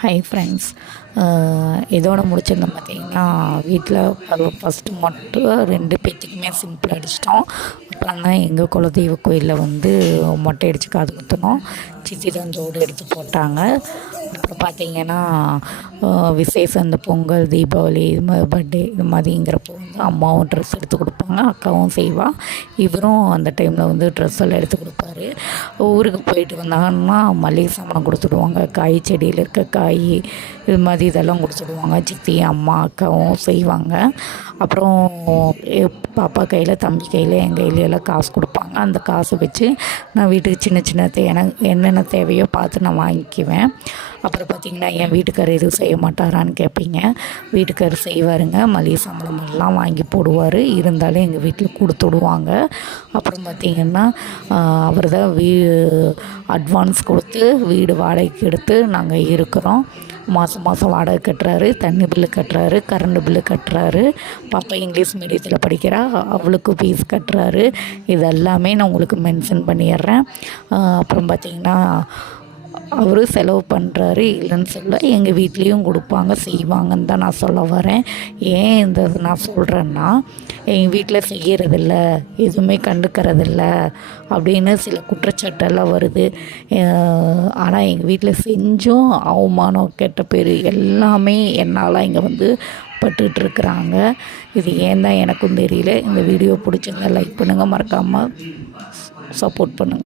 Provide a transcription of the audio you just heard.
Hi friends, இதோட முடிச்சிருந்தோம். பார்த்திங்கன்னா வீட்டில் அது ஃபஸ்ட்டு மட்டும் 2 பேத்துக்குமே சிம்பிள் அடிச்சிட்டோம். அப்புறம் தான் எங்கள் குலதெய்வ கோயிலில் வந்து மொட்டை அடித்து காது குத்தினோம். சித்தி தான் ஜோடு எடுத்து போட்டாங்க. அப்புறம் பார்த்திங்கன்னா விசேஷம், இந்த பொங்கல், தீபாவளி, இது மாதிரி பர்த்டே இது மாதிரிங்கிறப்போ வந்து அம்மாவும் ட்ரெஸ் எடுத்து கொடுப்பாங்க, அக்காவும் செய்வாள். இவரும் அந்த டைமில் வந்து ட்ரெஸ் எல்லாம் எடுத்து கொடுப்பாரு. ஊருக்கு போயிட்டு வந்தாங்கன்னா மளிகை சாமான் கொடுத்துடுவாங்க. காய் செடியில் இருக்க காய் இது மாதிரி இதெல்லாம் கொடுத்துடுவாங்க. சித்தி, அம்மா, அக்காவும் செய்வாங்க. அப்புறம் பாப்பா கையில், தம்பி கையில், எங்கள் கையிலெல்லாம் காசு கொடுப்பாங்க. அந்த காசை வச்சு நான் வீட்டுக்கு சின்ன சின்ன எனக்கு என்னென்ன தேவையோ பார்த்து நான் வாங்கிக்குவேன். அப்புறம் பார்த்திங்கன்னா என் வீட்டுக்காரர் எதுவும் செய்ய மாட்டாரான்னு கேட்பீங்க. வீட்டுக்காரர் செய்வாருங்க. மளிகை சாமான் எல்லாம் வாங்கி போடுவார். இருந்தாலும் எங்கள் வீட்டில் கொடுத்துடுவாங்க. அப்புறம் பார்த்திங்கன்னா அவர் தான் அட்வான்ஸ் கொடுத்து வீடு வாடகைக்கு எடுத்து நாங்கள் இருக்கிறோம். மாதம் மாதம் வாடகை கட்டுறாரு, தண்ணி பில்லு கட்டுறாரு, கரண்ட் பில்லு கட்டுறாரு. பாப்பா இங்கிலீஷ் மீடியத்தில் படிக்கிறா, அவளுக்கு ஃபீஸ் கட்டுறாரு. இதெல்லாமே நான் உங்களுக்கு மென்ஷன் பண்ணிடுறேன். அப்புறம் பார்த்திங்கன்னா அவர் செலவு பண்ணுறாரு, இல்லைன்னு சொல்ல. எங்கள் வீட்லேயும் கொடுப்பாங்க, செய்வாங்கன்னு தான் நான் சொல்ல வரேன். ஏன் இந்த நான் சொல்கிறேன்னா, எங்கள் வீட்டில் செய்கிறதில்ல, எதுவுமே கண்டுக்கிறதில்ல அப்படின்னு சில குற்றச்சாட்டெல்லாம் வருது. ஆனால் எங்கள் வீட்டில் செஞ்சும் அவமானம், கெட்ட பேர் எல்லாமே என்னால் இங்கே வந்து பட்டுட்ருக்குறாங்க. இது ஏன் தான் எனக்கும் தெரியல. இந்த வீடியோ பிடிச்சிருந்தா லைக் பண்ணுங்கள், மறக்காமல் சப்போர்ட் பண்ணுங்கள்.